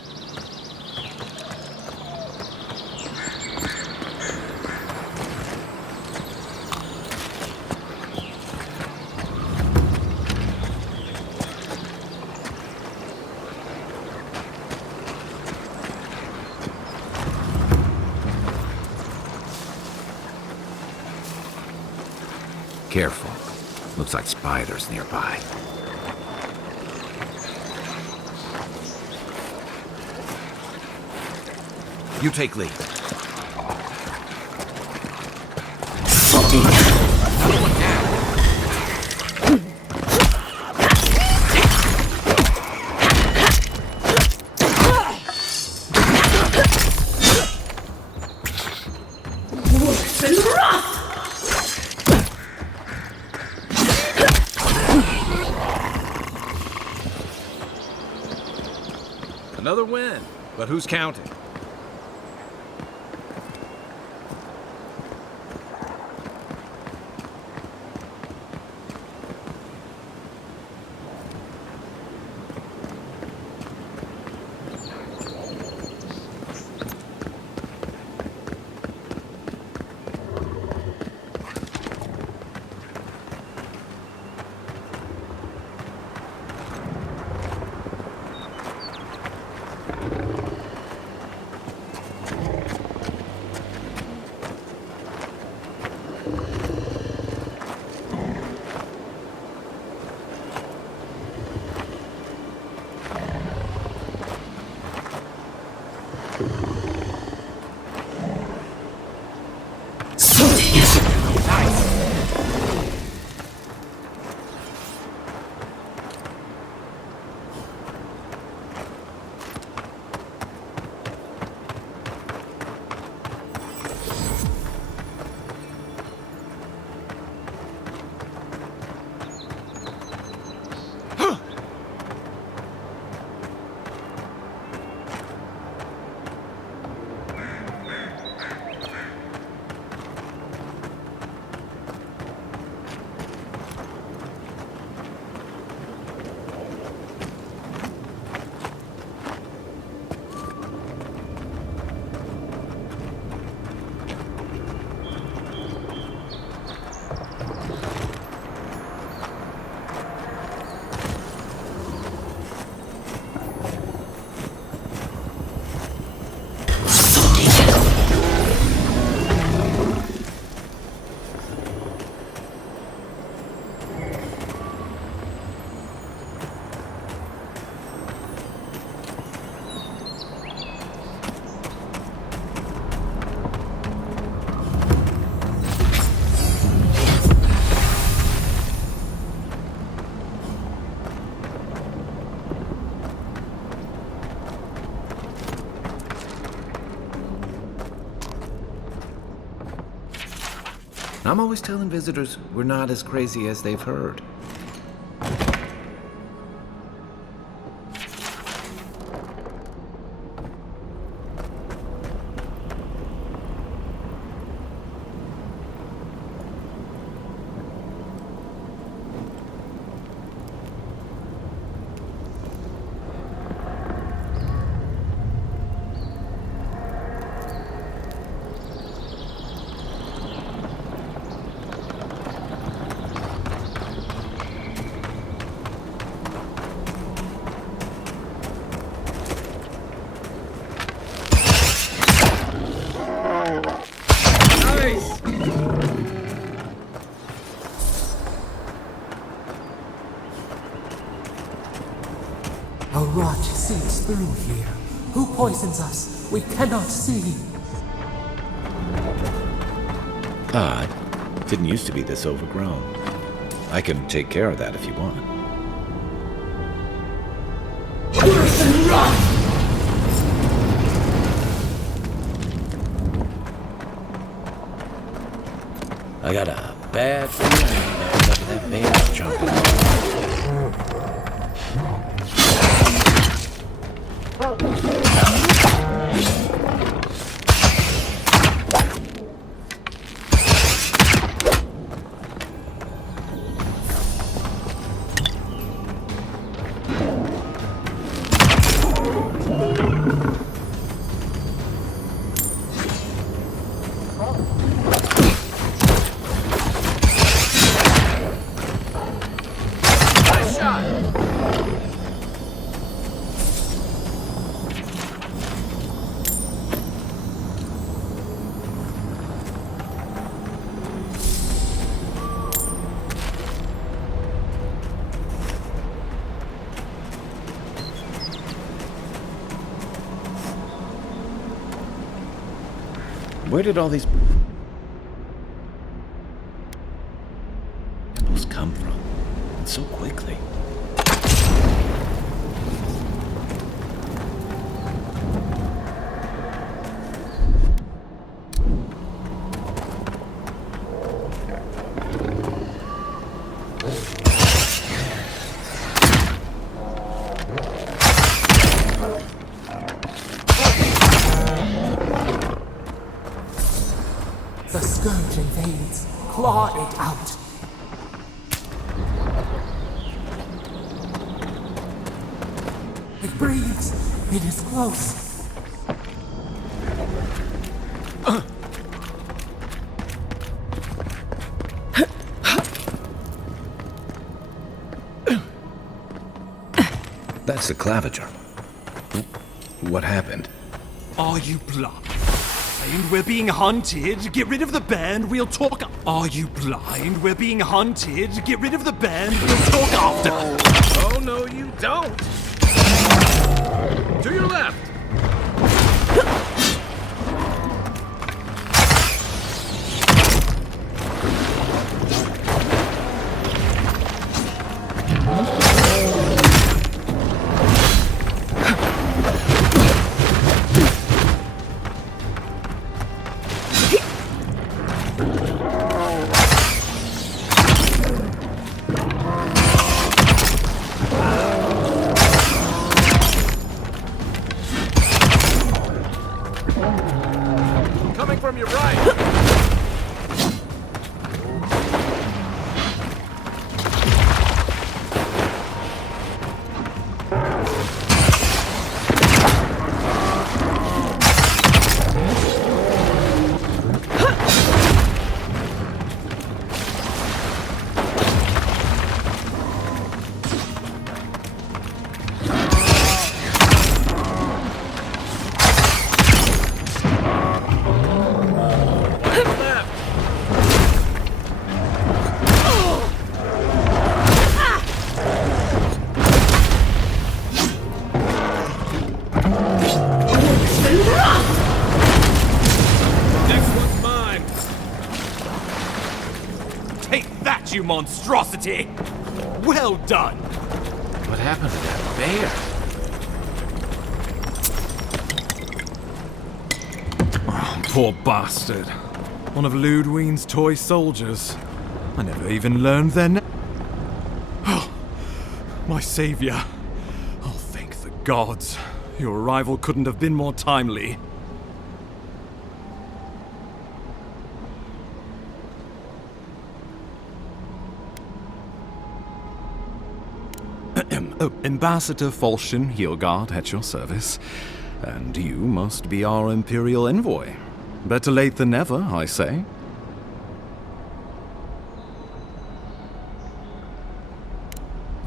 Careful. Looks like spiders nearby. You take lead. Another win, but who's counting? I'm always telling visitors we're not as crazy as they've heard. A rot seeps through here. Who poisons us? We cannot see. Odd. Didn't used to be this overgrown. I can take care of that if you want. I got a bad feeling that that bear's jumping. Where did all these apples come from? And so quickly. The scourge invades. Claw it out. It breathes. It is close. That's the claviger. What happened? Are you blind? We're being hunted. Get rid of the band. We'll talk. Are you blind? We're being hunted. Get rid of the band. We'll talk after. Oh, no, you don't. To your left. Coming from your right. You monstrosity! Well done! What happened to that bear? Oh, poor bastard. One of Ludwine's toy soldiers. I never even learned their name. Oh, my savior. Oh, thank the gods. Your arrival couldn't have been more timely. Oh, Ambassador Falchion Heelguard at your service. And you must be our Imperial envoy. Better late than never, I say.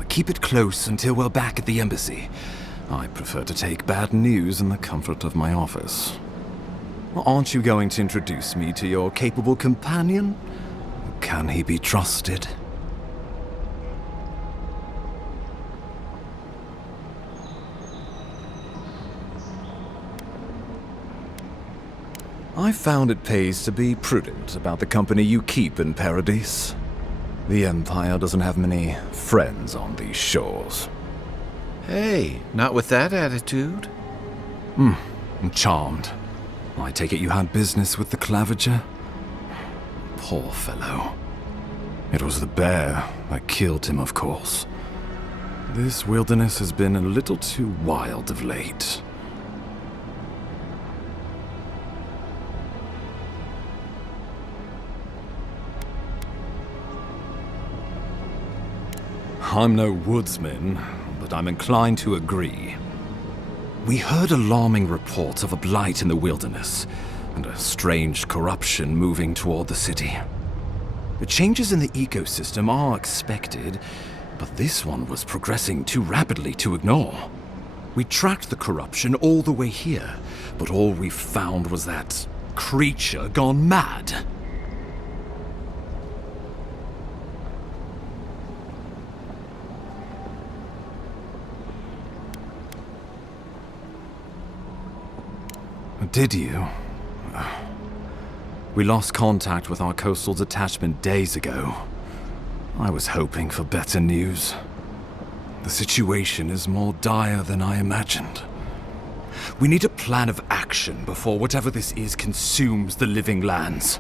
Keep it close until we're back at the embassy. I prefer to take bad news in the comfort of my office. Aren't you going to introduce me to your capable companion? Can he be trusted? I found it pays to be prudent about the company you keep in Paradise. The Empire doesn't have many friends on these shores. Hey, not with that attitude. I'm charmed. I take it you had business with the Claviger? Poor fellow. It was the bear that killed him, of course. This wilderness has been a little too wild of late. I'm no woodsman, but I'm inclined to agree. We heard alarming reports of a blight in the wilderness, and a strange corruption moving toward the city. The changes in the ecosystem are expected, but this one was progressing too rapidly to ignore. We tracked the corruption all the way here, but all we found was that creature gone mad. Did you? We lost contact with our coastal detachment days ago. I was hoping for better news. The situation is more dire than I imagined. We need a plan of action before whatever this is consumes the living lands.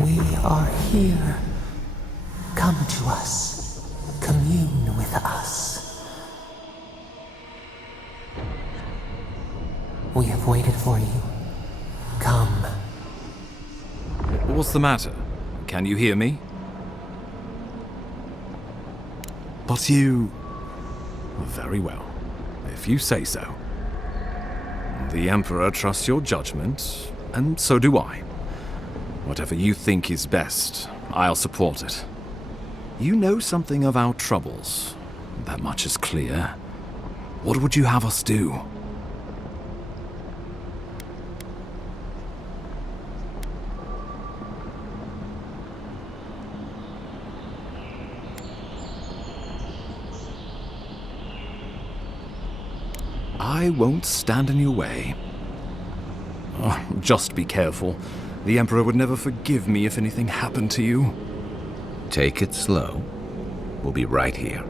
We are here. Come to us. Commune with us. We have waited for you. Come. What's the matter? Can you hear me? But you... Very well, if you say so. The Emperor trusts your judgment, and so do I. Whatever you think is best, I'll support it. You know something of our troubles. That much is clear. What would you have us do? I won't stand in your way. Oh, just be careful. The Emperor would never forgive me if anything happened to you. Take it slow. We'll be right here.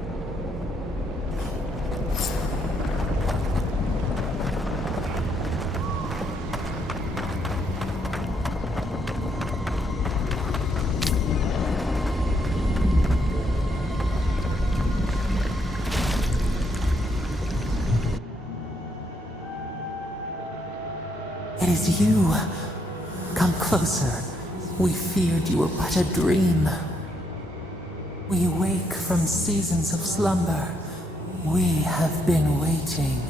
It is you. Come closer. We feared you were but a dream. We wake from seasons of slumber. We have been waiting.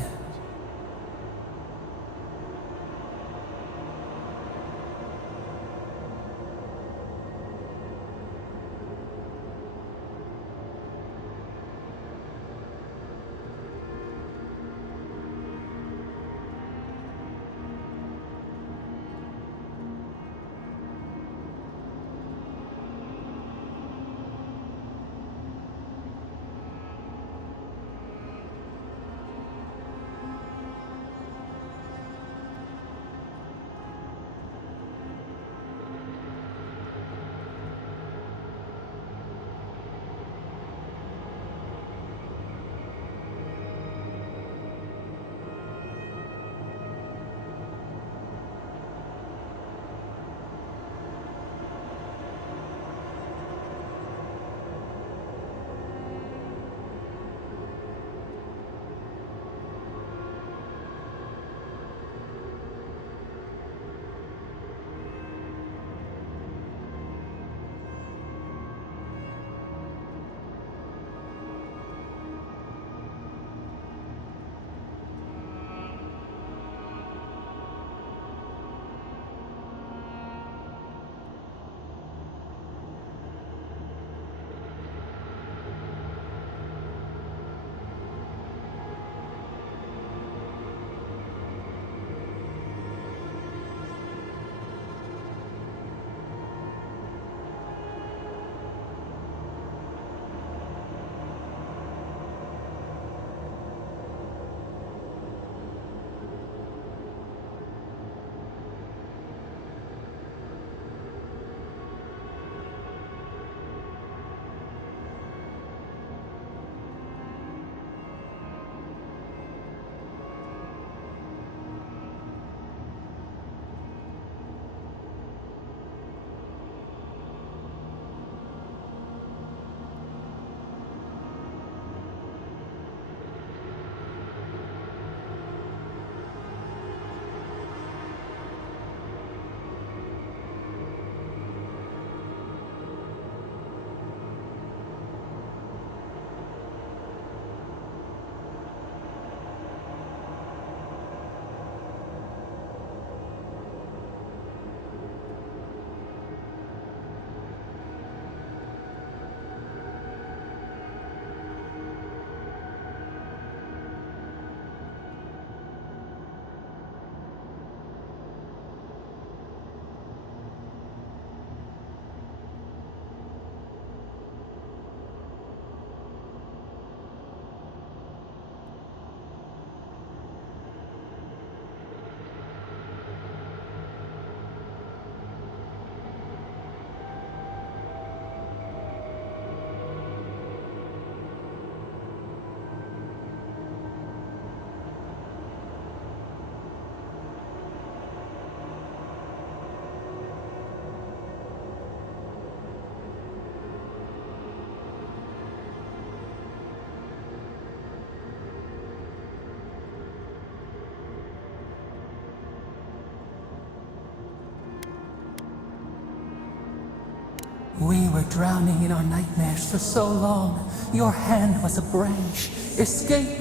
We were drowning in our nightmares for so long. Your hand was a branch. Escape!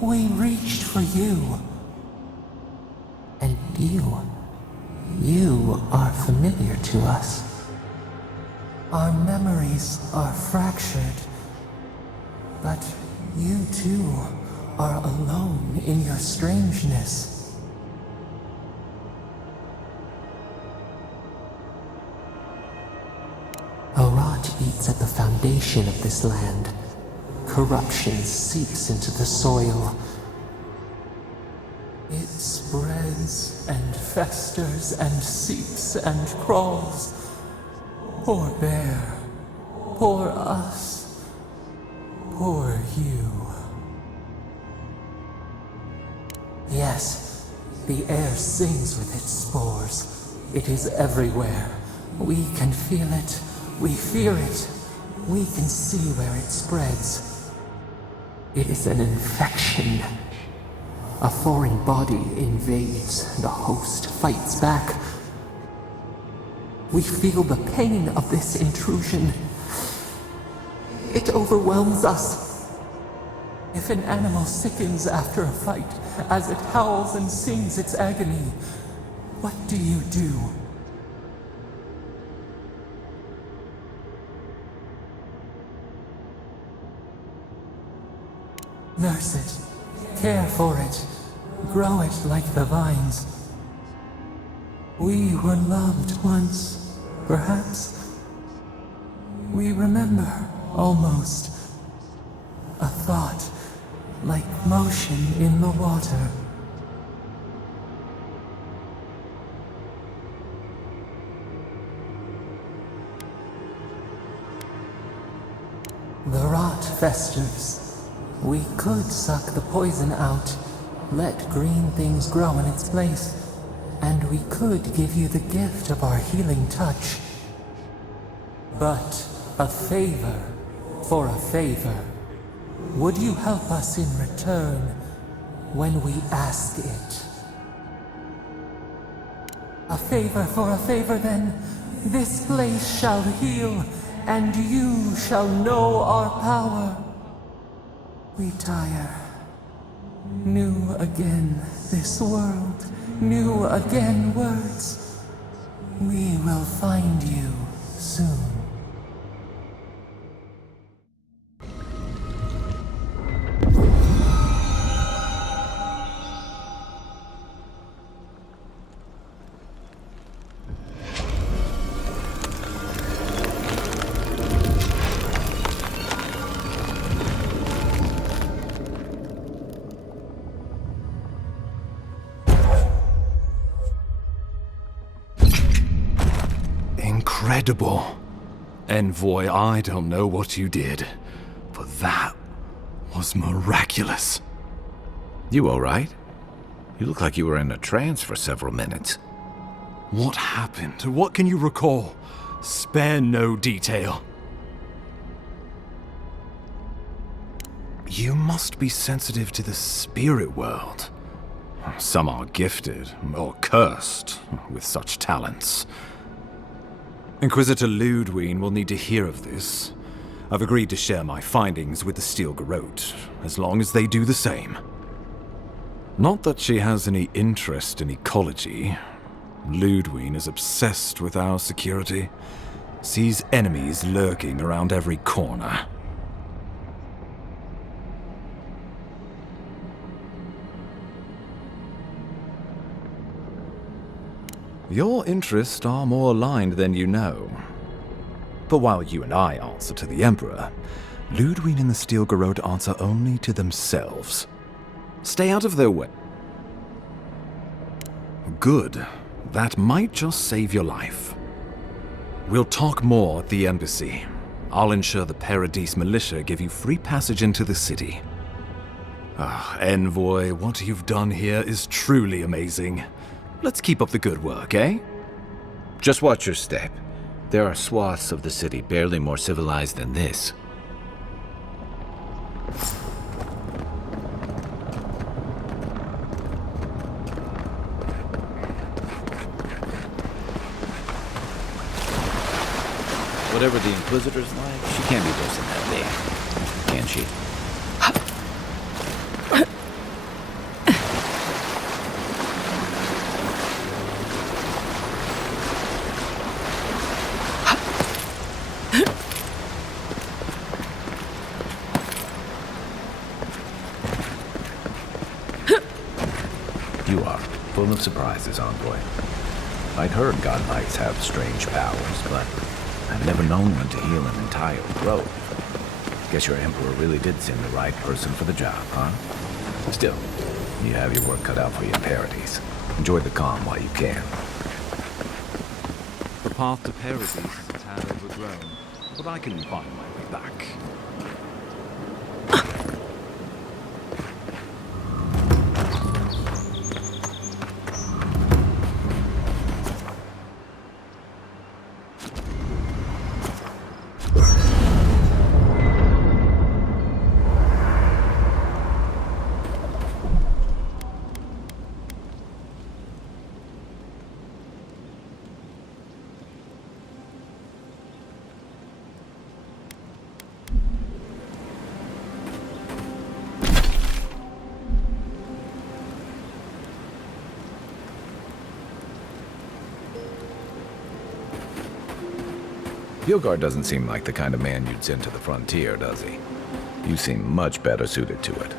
We reached for you. And you are familiar to us. Our memories are fractured, but you too are alone in your strangeness. A rot eats at the foundation of this land. Corruption seeps into the soil. It spreads and festers and seeps and crawls. Poor bear. Poor us. Poor you. Yes, the air sings with its spores. It is everywhere. We can feel it. We fear it. We can see where it spreads. It is an infection. A foreign body invades, the host fights back. We feel the pain of this intrusion. It overwhelms us. If an animal sickens after a fight, as it howls and sings its agony, what do you do? Nurse it, care for it, grow it like the vines. We were loved once, perhaps. We remember, almost. A thought, like motion in the water. The rot festers. We could suck the poison out, let green things grow in its place, and we could give you the gift of our healing touch. But a favor for a favor. Would you help us in return when we ask it? A favor for a favor then. This place shall heal, and you shall know our power. We tire. New again this world, new again words. We will find you soon. Incredible. Envoy, I don't know what you did, but that was miraculous. You all right? You look like you were in a trance for several minutes. What happened? What can you recall? Spare no detail. You must be sensitive to the spirit world. Some are gifted, or cursed, with such talents. Inquisitor Ludwine will need to hear of this. I've agreed to share my findings with the Steel Garrote, as long as they do the same. Not that she has any interest in ecology. Ludwine is obsessed with our security, sees enemies lurking around every corner. Your interests are more aligned than you know. But while you and I answer to the Emperor, Ludwine and the Steel Garrote answer only to themselves. Stay out of their way. Good. That might just save your life. We'll talk more at the embassy. I'll ensure the Paradise militia give you free passage into the city. Envoy, what you've done here is truly amazing. Let's keep up the good work, eh? Just watch your step. There are swaths of the city barely more civilized than this. Whatever the Inquisitor's like, she can't be worse than that thing, can she? You are full of surprises, Envoy. I'd heard God Knights have strange powers, but I've never known one to heal an entire grove. Guess your Emperor really did send the right person for the job, huh? Still, you have your work cut out for you in Paradise. Enjoy the calm while you can. The path to Paradise is a tad overgrown, but I can find my way back. Bjorgar doesn't seem like the kind of man you'd send to the frontier, does he? You seem much better suited to it.